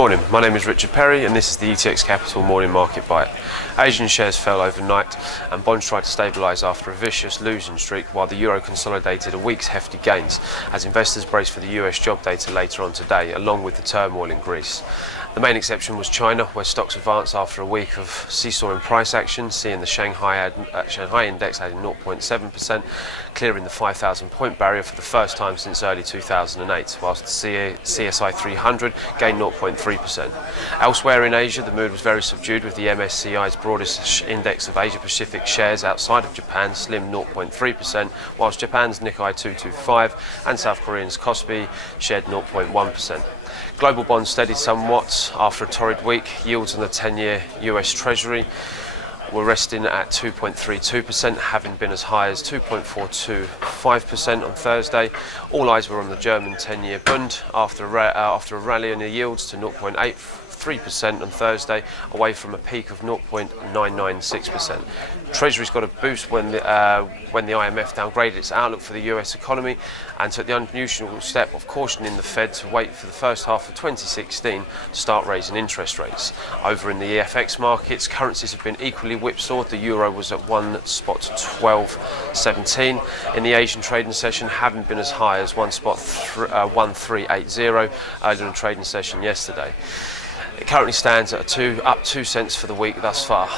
morning, my name is Richard Perry and this is the ETX Capital Morning Market Bite. Asian shares fell overnight and bonds tried to stabilise after a vicious losing streak, while the euro consolidated a week's hefty gains as investors braced for the US job data later on today, along with the turmoil in Greece. The main exception was China, where stocks advanced after a week of seesawing price action, seeing the Shanghai index adding 0.7%, clearing the 5,000 point barrier for the first time since early 2008, whilst the CSI 300 gained 0.3%. Elsewhere in Asia, the mood was very subdued, with the MSCI's broadest index of Asia-Pacific shares outside of Japan slimmed 0.3%, whilst Japan's Nikkei 225 and South Korean's Kospi shed 0.1%. Global bonds steadied somewhat after a torrid week. Yields on the 10-year US Treasury were resting at 2.32%, having been as high as 2.425% on Thursday. All eyes were on the German 10-year Bund after a rally in the yields to 0.83% on Thursday, away from a peak of 0.996%. Treasury's got a boost when the IMF downgraded its outlook for the US economy and took the unusual step of cautioning the Fed to wait for the first half of 2016 to start raising interest rates. Over in the FX markets, currencies have been equally whipsawed. The euro was at 1.1217 in the Asian trading session, having been as high as 1.1380 earlier in the trading session yesterday. It currently stands at up 2 cents for the week thus far.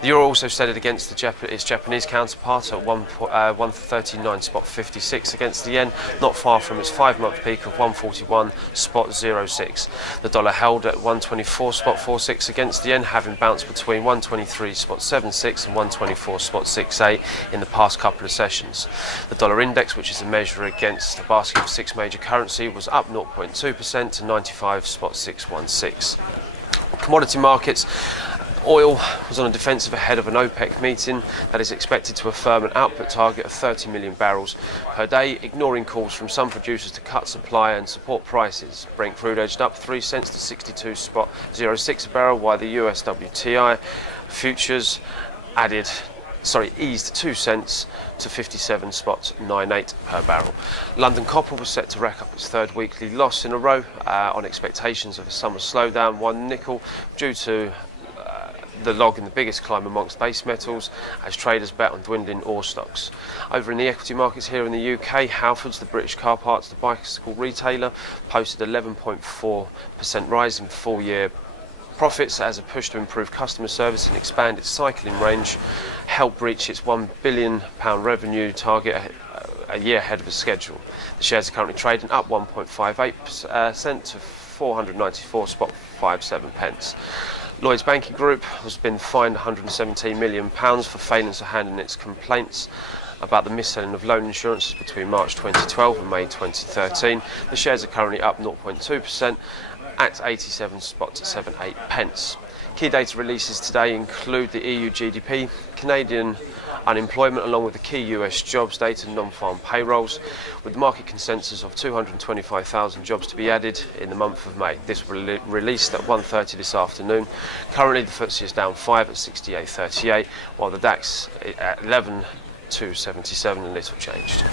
The euro also steadied against its Japanese counterpart at 139.56 against the yen, not far from its 5-month peak of 141.06. The dollar held at 124.46 against the yen, having bounced between 123.76 and 124.68 in the past couple of sessions. The dollar index, which is a measure against a basket of 6 major currencies, was up 0.2% to 95.616. Commodity markets. Oil was on a defensive ahead of an OPEC meeting that is expected to affirm an output target of 30 million barrels per day, ignoring calls from some producers to cut supply and support prices. Brent crude edged up 3 cents to 62.06 a barrel, while the US WTI futures eased 2 cents to 57.98 per barrel. London copper was set to rack up its third weekly loss in a row on expectations of a summer slowdown, while nickel, due to the log in the biggest climb amongst base metals as traders bet on dwindling ore stocks. Over in the equity markets here in the UK, Halfords, the British car parts, the bicycle retailer, posted 11.4% rise in full-year profits as a push to improve customer service and expand its cycling range helped reach its £1 billion revenue target a year ahead of the schedule. The shares are currently trading up 1.58% to 494.57. Lloyds Banking Group has been fined £117 million for failing to hand in its complaints about the mis-selling of loan insurances between March 2012 and May 2013. The shares are currently up 0.2% at 87.78. Key data releases today include the EU GDP, Canadian unemployment, along with the key US jobs data, Nonfarm payrolls, with the market consensus of 225,000 jobs to be added in the month of May. This will be released at 1:30 this afternoon. Currently the FTSE is down 5 at 68.38, while the DAX at 11.277 and little changed.